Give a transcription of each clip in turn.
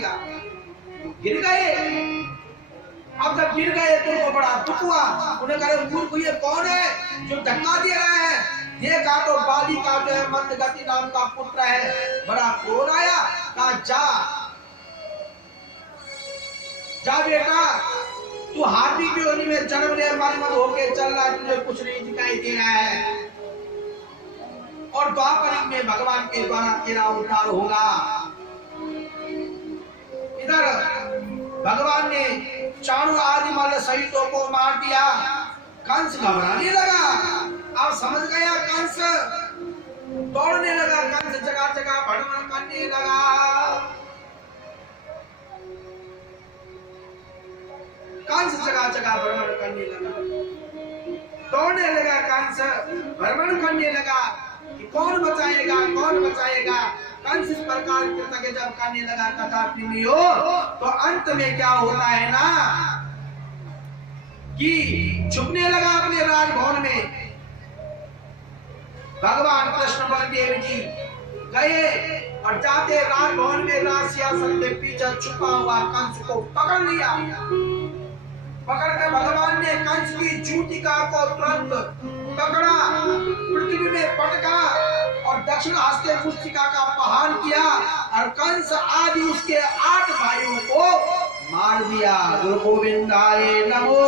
दिया, गिर गए। अब जब गिर गए तो उनको बड़ा दुख हुआ। उन्हें कहा मूर्ख ये कौन है जो धक्का दे रहा है? ये कहा तो बाली का जो है मंदगति नाम का पुत्र है। बड़ा क्रोध आया, कहा जा बेटा, तू हाथी की योनि में जन्म ले मलमल होके चल रहा है, तुझे कुछ नहीं दिखाई दे रहा है, और द्वापर में भगवान के द्वारा तेरा उद्धार होगा। इधर भगवान ने चाणूर आदि मल्ल सहितों को मार दिया। कंस घबराने लगा। आप समझ गया, कंस दौड़ने लगा, कंस जगह जगह भ्रमण करने लगा। कंस जगह जगह भ्रमण करने लगा, दौड़ने लगा, कंस भ्रमण करने लगा कि कौन बचाएगा, कौन बचाएगा। कंस इस प्रकार कृतज्ञ जब करने लगा कथा प्रेमियों, तो अंत में क्या होता है ना कि छुपने लगा अपने राजभवन में। भगवान कृष्ण बलदेव जी गए और जाते राजभवन में राजसिंहासन के पीछे छुपा हुआ कंस को पकड़ लिया। पकड़ कर भगवान ने कंस की जूतिका को तुरंत पकड़ा, पृथ्वी में पटका और दक्षिण हस्ते पुस्तिका का पहाड़ किया और कंस आदि उसके 8 भाइयों को मार दिया। गुरु गोविंदाय नमो।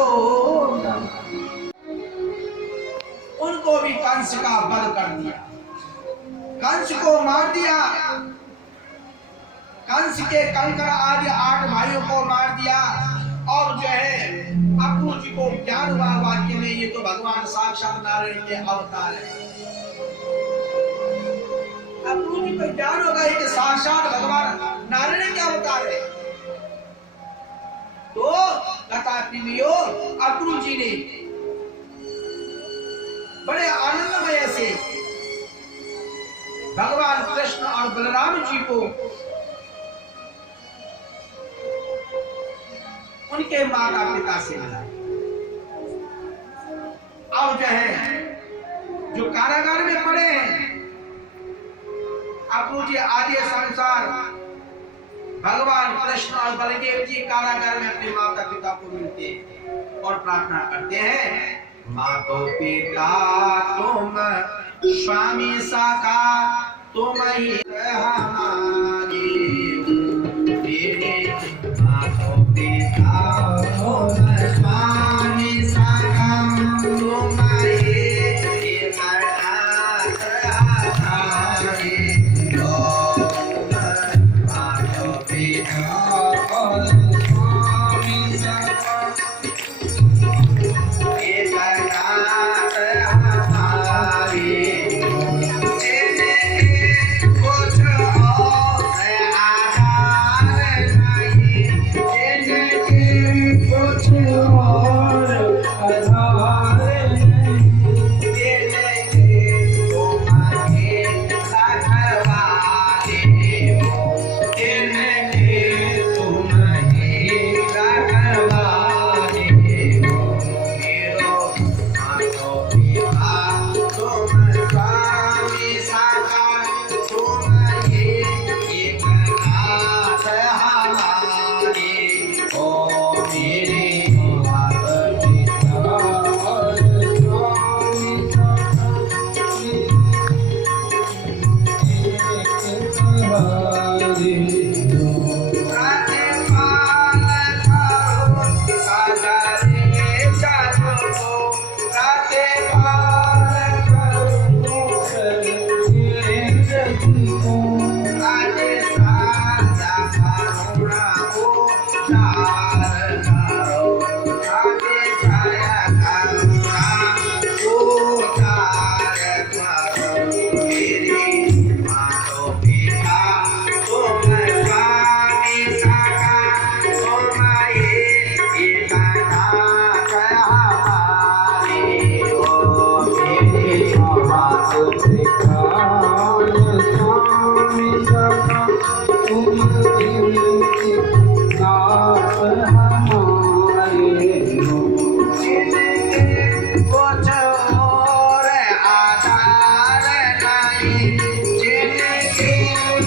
उनको भी कंस का वध कर दिया, कंस को मार दिया। कंस के कंकर आदि 8 भाइयों को मार दिया। और जो है अक्रूर जी को ज्ञान हुआ वाक्य में ये तो भगवान साक्षात नारायण के अवतार है। अक्रूर जी को ज्ञान होगा कि साक्षात भगवान नारायण के अवतार है। तो कथा प्रेमियों, अक्रूर जी ने बड़े आनंदमय से भगवान कृष्ण और बलराम जी को उनके माता पिता से मिला। अब जो है जो कारागार में पड़े हैं, अक्रूर जी आदि संसार भगवान कृष्ण और बलदेव जी कारागार में अपने माता पिता को मिलते हैं और प्रार्थना करते हैं, मातो पिता तुम स्वामी साका तुम ही हमारे, मातो पिता तुम स्वामी साका तुम ही अनाथ हमारे, मातो पिता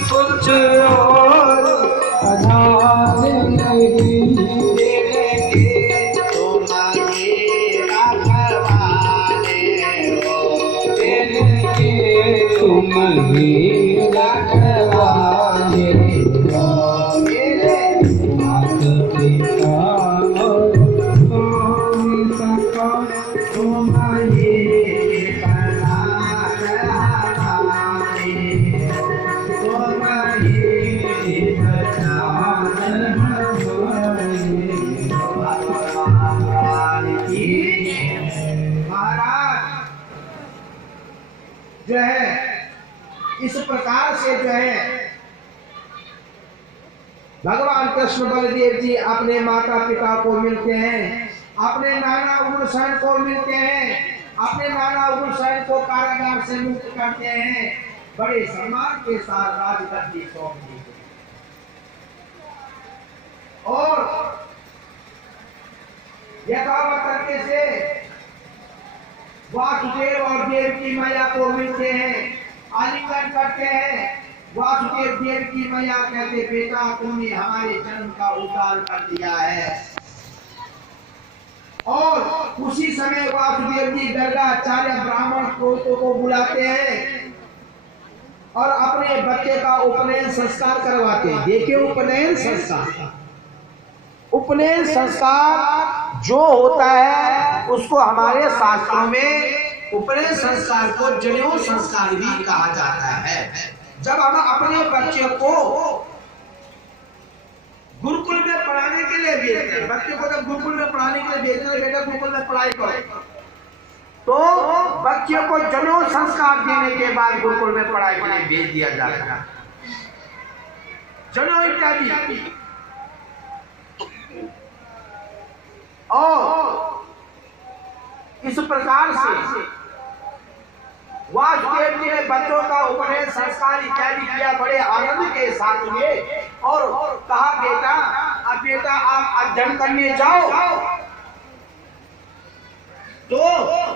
कुछ और जो है इस प्रकार से जो है भगवान कृष्ण बलदेव जी अपने माता पिता को मिलते हैं, अपने नाना उग्रसेन को मिलते हैं, अपने नाना उग्रसेन को कारागार से मुक्त करते हैं, बड़े सम्मान के साथ राजगद्दी सौंप दी और यथावत तरीके से वासुदेव और देव की मैया को मिलते हैं, आलिंगन करते हैं। वासुदेव देव की मैया कहते बेटा तुमने हमारे जन्म का उद्धार कर दिया है। और उसी समय वासुदेव जी गर्गाचार्य ब्राह्मण को बुलाते हैं और अपने बच्चे का उपनयन संस्कार करवाते हैं। देखिए उपनयन संस्कार, उपनयन संस्कार जो होता है उसको हमारे शास्त्रों में उपनयन संस्कार को जनेऊ संस्कार भी कहा जाता है। जब हम अपने बच्चे को गुरुकुल में पढ़ाने के लिए भेजते हैं, बच्चे को जब गुरुकुल में पढ़ाने के लिए भेजते हैं, बेटा गुरुकुल में पढ़ाई करो, तो बच्चे को जनेऊ संस्कार देने के बाद गुरुकुल में पढ़ाई के लिए भेज दिया जाता है। जनेऊ इत्यादि और इस प्रकार से वासुदेव जी ने बच्चों का उपनयन संस्कार इत्यादि किया बड़े आनंद के साथ में और कहा बेटा अब बेटा आप अध्ययन करने जाओ। तो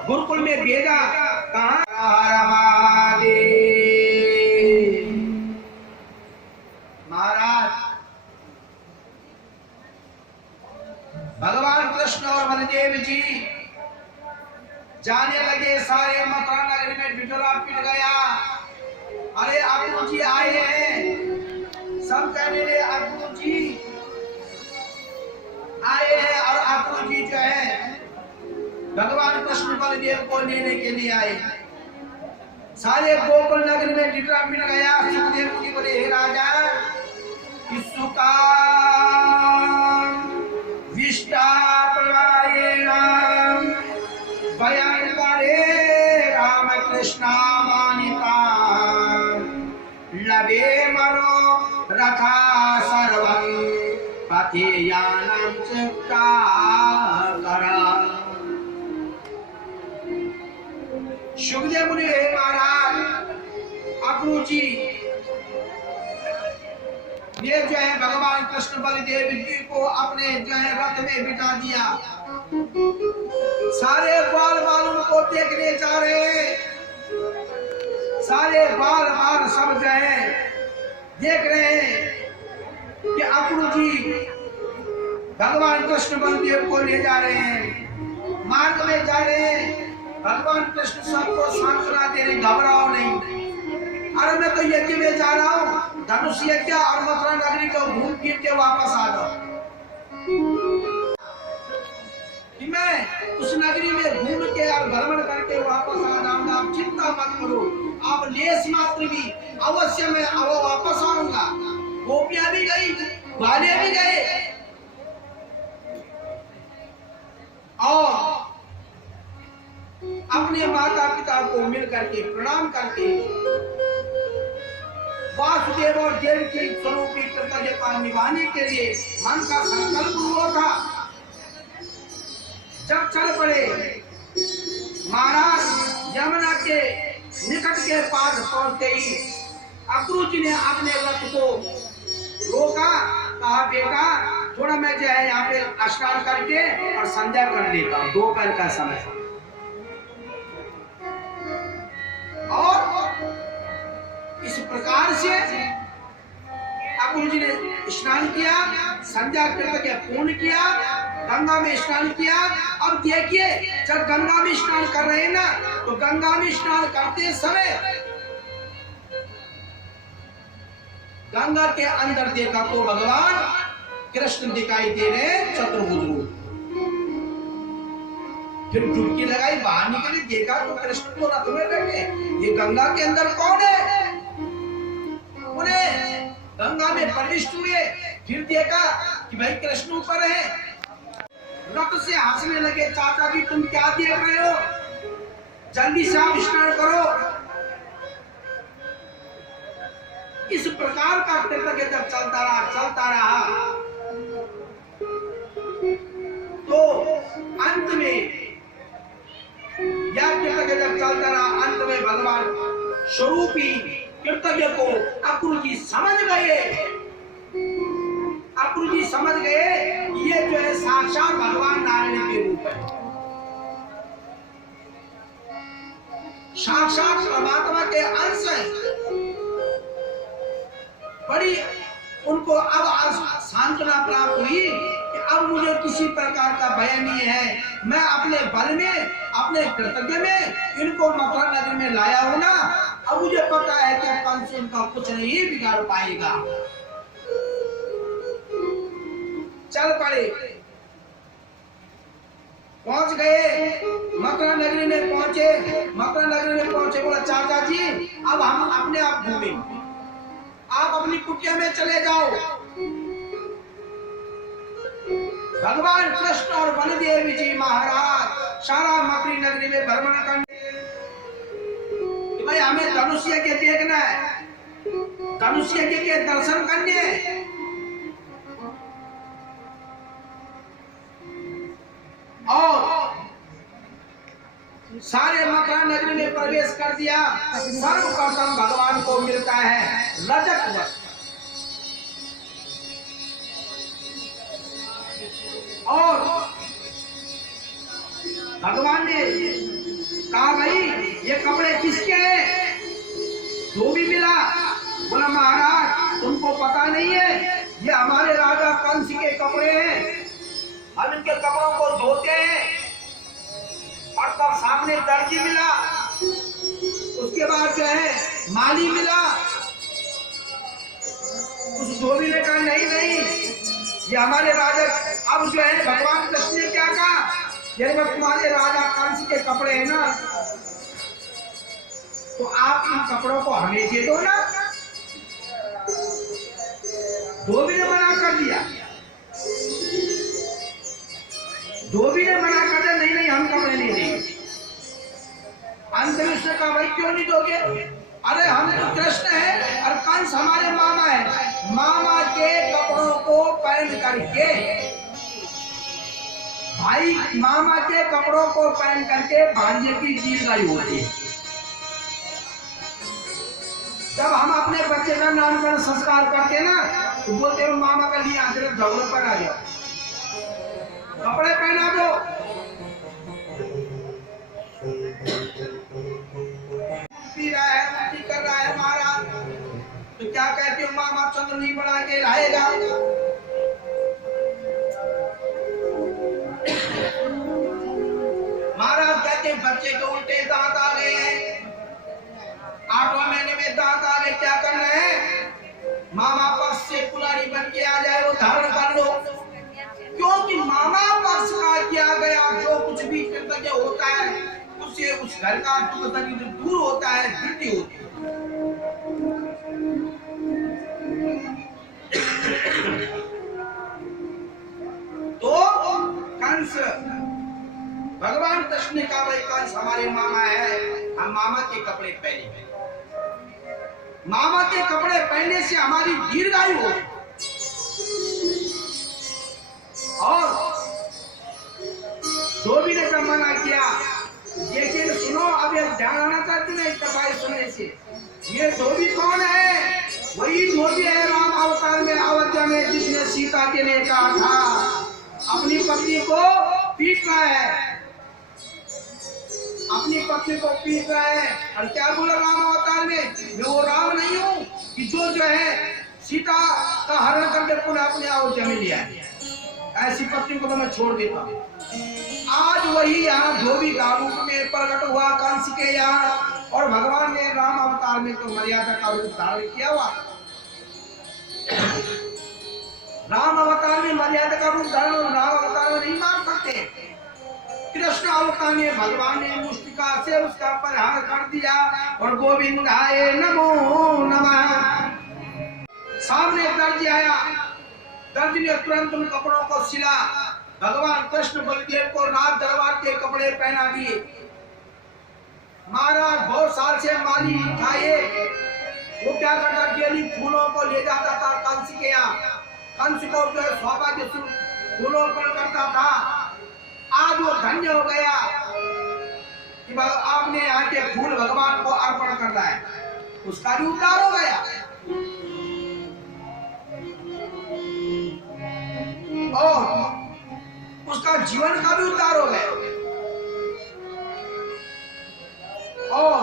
गुरुकुल में भेजा, कहा महाराज भगवान कृष्ण और बलदेव जी जाने लगे, सारे मथुरा नगरी में बिटोरा पिट गया। अरे अग्नु जी आए हैं, सब कहने लगे अग्नु जी आए हैं। और अग्नु जी जो है भगवान कृष्ण बलदेव को लेने के लिए आए। सारे गोकुल नगरी में बिटोरा पिट गया। सुखदेव जी बोले हे राजा इसुका विष्टा बयान करे राम कृष्ण मानिता लबे मरो रथा सर्वं पथेयानं चित्ता करा। सुखदेव मुनि हे महाराज अग्नु जी ये जो है भगवान कृष्ण बलदेव जी को अपने जो है रथ में बिठा दिया। सारे बाल बालों को देखने जा रहे हैं, सारे बाल बाल सब जो है देख रहे हैं कि अग्नु जी भगवान कृष्ण बलदेव को ले जा रहे हैं, मार्ग में जा रहे हैं। भगवान कृष्ण सबको सांत्वना दे रहे, घबराओ नहीं, अरे मैं तो यज्ञ में जा रहा हूँ, धनुष यज्ञ और मथुरा नगरी को घूम फिर के वापस आ जाओ। मैं उस नगरी में घूम के और भ्रमण करके वापस आ जाऊंगा, आप चिंता मत करो, आप लेस मात्र भी अवश्य मैं वापस आऊंगा। गोपियां भी गई, ग्वाले भी गए और अपने माता पिता को मिल करके प्रणाम करके वासुदेव और देव की स्वरूपी कृतज्ञता निभाने के लिए मन का संकल्प हुआ था। जब चल पड़े, महाराज यमुना के निकट के पास पहुंचते ही अग्नु जी ने अपने रथ को रोका, कहा बेटा थोड़ा मैं जो है यहाँ पे स्नान करके और संध्या कर लेता हूँ, दोपहर का समय। और इस प्रकार से अक्रूर जी ने स्नान किया, संध्या कृत्य पूर्ण किया, गंगा में स्नान किया। अब देखिए जब गंगा में स्नान कर रहे हैं ना, तो गंगा में स्नान करते समय गंगा के अंदर देखा तो भगवान कृष्ण दिखाई दे रहे चतुर्भुज रूप। फिर डुबकी लगाई, बाहर निकली, देखा तो कृष्ण को रथ में बैठे। ये गंगा के अंदर कौन है? उन्हें गंगा में प्रविष्ट हुए, फिर देखा कि भाई कृष्ण ऊपर है। रथ से हंसने लगे, चाचा जी तुम क्या देख रहे हो, जल्दी से आप स्नान करो। इस प्रकार का कृत्य जब चलता रहा तो अंत में यह कृतज्ञ जब चलता रहा, अंत में भगवान स्वरूपी कृतज्ञ को अक्रूर जी समझ गए। अक्रूर जी समझ गए ये जो है साक्षात भगवान नारायण के रूप है, साक्षात परमात्मा के अंश है। बड़ी उनको अब सांत्वना प्राप्त हुई कि अब मुझे किसी प्रकार का भय नहीं है। मैं अपने बल में, अपने कृतज्ञ में इनको मथुरा नगर में लाया हूं ना, अब मुझे पता है कि कंस उनका कुछ नहीं बिगाड़ पाएगा। चल पड़े, पहुंच गए मथुरा नगरी में पहुंचे। मथुरा नगरी में पहुंचे, बोला चाचा जी अब हम अपने आप घूमेंगे, आप अपनी कुटिया में चले जाओ। भगवान कृष्ण और बलदेव जी महाराज सारा मथुरा नगरी में भ्रमण करने, भाई हमें धनुष यज्ञ देखना है, धनुष यज्ञ के दर्शन करने। और सारे मथुरा नगरी में प्रवेश कर दिया। सर्वप्रथम भगवान को मिलता है रजत वस्त्र, और भगवान ने कहा भाई ये कपड़े किसके हैं? धोबी मिला, बोला महाराज तुमको पता नहीं है ये हमारे राजा कंस के कपड़े हैं, हम इनके कपड़ों को धोते हैं। और तब सामने दर्जी मिला, उसके बाद जो है माली मिला। उस धोबी ने कहा नहीं नहीं ये हमारे राजा। अब जो है भगवान कृष्ण ने क्या कहा, ये तुम्हारे राजा कंस के कपड़े हैं ना, तो आप इन कपड़ों को हमें दे दो ना। धोबी ने मना कर दिया, धोबी ने मना कर दिया, नहीं नहीं हम कपड़े नहीं देंगे। अंत में उसने कहा भाई क्यों नहीं दोगे? अरे हम तो कृष्ण है और कंस हमारे मामा है, मामा के कपड़ों को पहन करके, भाई मामा के कपड़ों को पहन करके भांजे की दीर्घायु होती है। जब हम अपने बच्चे का नामकरण संस्कार करते ना, तो बोलते हैं मामा का लिए आते झगड़ों पर आ गया, कपड़े पहना दो। पी रहा है, मस्ती कर रहा है महाराज, तो क्या कहते हो मामा चंद्र नहीं बना के लाएगा। महाराज कहते बच्चे के उल्टे दांत आ गए हैं, 8वां महीने में दांत आ गए, क्या करना है? मामा पक्ष से कुलाड़ी बन के आ जाए, वो धारण कर लो। क्योंकि मामा पक्ष का किया गया जो कुछ भी कृतज्ञ होता है उससे उस घर का दूर होता है, वृद्धि होती है। तो कंस, भगवान कृष्ण ने कहा भाई कंस हमारे मामा है, हम मामा के कपड़े पहने, मामा के कपड़े पहनने से हमारी दीर्घायु हो। और धोबी ने जब मना किया, देखिए सुनो, अब ये ध्यान आना चाहती ना इस दफाई सुनने से, ये धोबी कौन है? वही धोबी है राम अवतार में अयोध्या में जिसने सीता के लिए कहा था अपनी पत्नी को पीट रहा है, अपनी पत्नी को पीट रहा है। और क्या बोला राम अवतार में, मैं वो राम नहीं हूँ कि जो है सीता का हरण करके पुनः अपने अयोध्या में लिया। ऐसी पत्नी को तो मैं छोड़ देता हूँ। आज वही यहाँ धोबी का रूप में प्रकट हुआ कंस के यहाँ, और भगवान ने राम अवतार में तो मर्यादा का रूप धारण किया हुआ। राम अवतार में मर्यादा का रूप धारण, राम अवतार में नहीं मार सकते। कृष्ण अवतार में भगवान ने मुष्टिका से उसका परिहार कर दिया, और गोविंदाय नमो नमः। सामने दर्जी आया, दर्जी ने तुरंत उन कपड़ों को सिला। भगवान कृष्ण बलदेव को राज दरबार के कपड़े पहना दिए। महाराज बहुत साल से माली था ये, वो क्या करता, डेली फूलों को ले जाता था कंस के यहाँ। कंस को जो है सौभाग्य फूलों पर करता था। आज वो धन्य हो गया कि आपने यहाँ के फूल भगवान को अर्पण करना है, उसका भी उद्धार हो गया। और उसका जीवन का भी उद्धार हो गया। और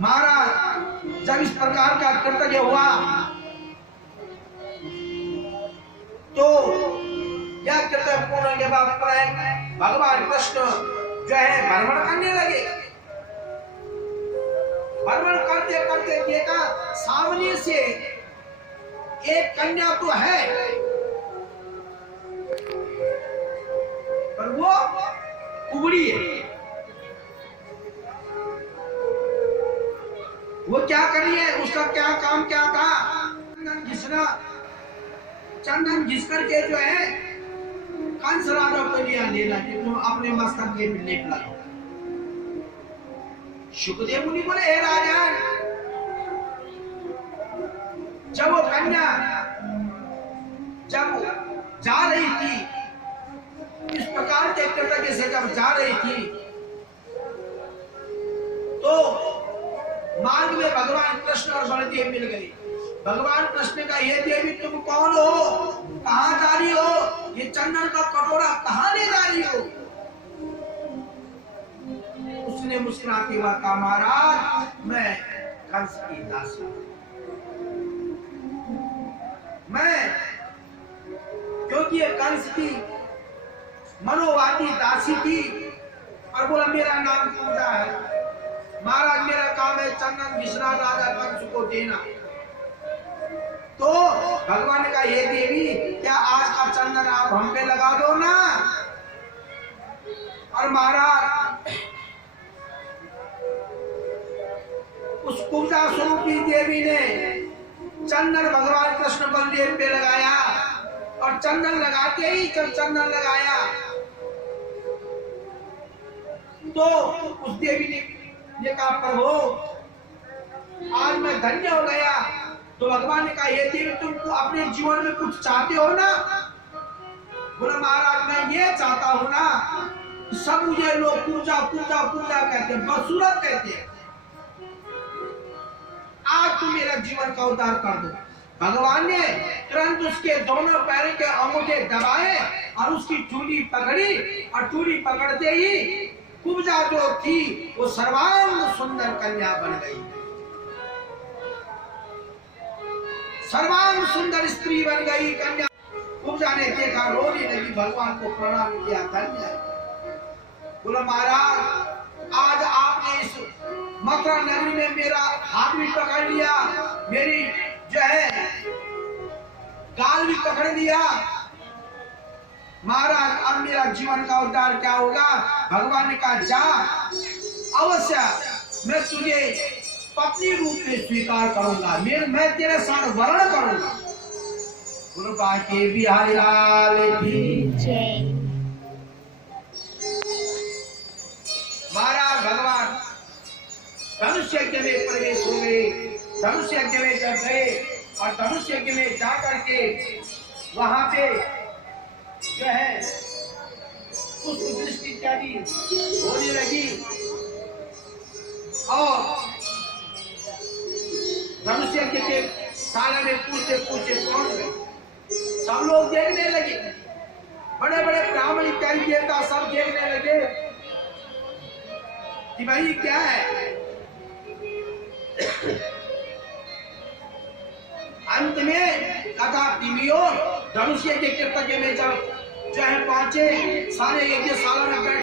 महाराज जब इस प्रकार का कर्तव्य हुआ तो यह कर्तव्य पूर्ण के बाद भगवान कृष्ण जो है भ्रमण करने लगे। भ्रमण करते करते देखा सामने से एक कन्या तो है, पर वो कुबड़ी है। वो क्या कर रही है, उसका क्या काम क्या था, चंदन घिस करके जो है कंस राजा को लिया लेना कि तुम अपने मस्तक के लेप लगाओ। शुकदेव मुनि बोले, हे राजा, जब वो कन्या जब जा रही थी इस प्रकार के कर्तव्य से, जब जा रही थी तो मार्ग में भगवान कृष्ण और बलदेव मिल गए। भगवान कृष्ण का, ये देवी तुम कौन हो, कहाँ जा रही हो, ये चंदन का कटोरा कहाँ ले जा रही हो। उसने मुस्कुराते हुआ कहा, महाराज मैं कंस की दासी, मैं, क्योंकि ये कंस की मनोवादी दासी थी, और बोला मेरा नाम पूजा है। महाराज मेरा काम है चंदन घिसना राजा कंस को देना। तो भगवान ने कहा, ये देवी क्या आज का चंदन आप हम पे लगा दो ना। और महाराज उस पूजा स्वरूपी देवी ने चंदन भगवान कृष्ण बलदेव पे लगाया, और चंदन लगाते ही जब चंदन लगाया तो उस देवी ने कहा, प्रभु आज मैं धन्य हो गया। तो भगवान ने कहा, ये देवी तुम अपने जीवन में कुछ चाहते हो ना। बोला, महाराज मैं ये चाहता हूं ना, सब मुझे लोग पूजा पूजा पूजा कहते हैं, बदसूरत कहते हैं, आज तुम मेरा जीवन का उद्धार कर दो। भगवान ने तुरंत उसके दोनों पैरों के अंगूठे दबाए और उसकी चूड़ी पकड़ी, और चूड़ी पकड़ते ही कुब्जा जो थी वो सर्वांग सुंदर कन्या बन गई, सर्वांग सुंदर स्त्री बन गई कन्या। कुब्जा ने देखा, रोने लगी, भगवान को प्रणाम किया, धन्य है। बोला, महाराज आज आपने इस मथुरा नगरी में मेरा हाथ भी पकड़ लिया, मेरी जो है गाल भी पकड़ लिया। महाराज अब मेरा जीवन का उद्धार क्या होगा। भगवान ने कहा, जा अवश्य मैं तुझे पत्नी रूप में स्वीकार करूंगा, मैं तेरे साथ वर्ण करूंगा। गुरु बाके बिहारी लाल की जय। महाराज भगवान धनुष यज्ञ में प्रवेश हो गए, धनुष यज्ञ में जब गए और धनुष यज्ञ में जाकर के वहां पे जो है पुष्प दृष्टि इत्यादि होने लगी, और धनुष यज्ञ के साले में पूछते पूछते पहुंच गए। सब लोग देखने लगे, बड़े बड़े ब्राह्मण इत्यादि देवता सब देखने लगे कि भाई क्या है। अंत में कथा तिमियों धनुष्य के कृतज्ञ में जब जो है पहुंचे सारे यज्ञशाला में बैठ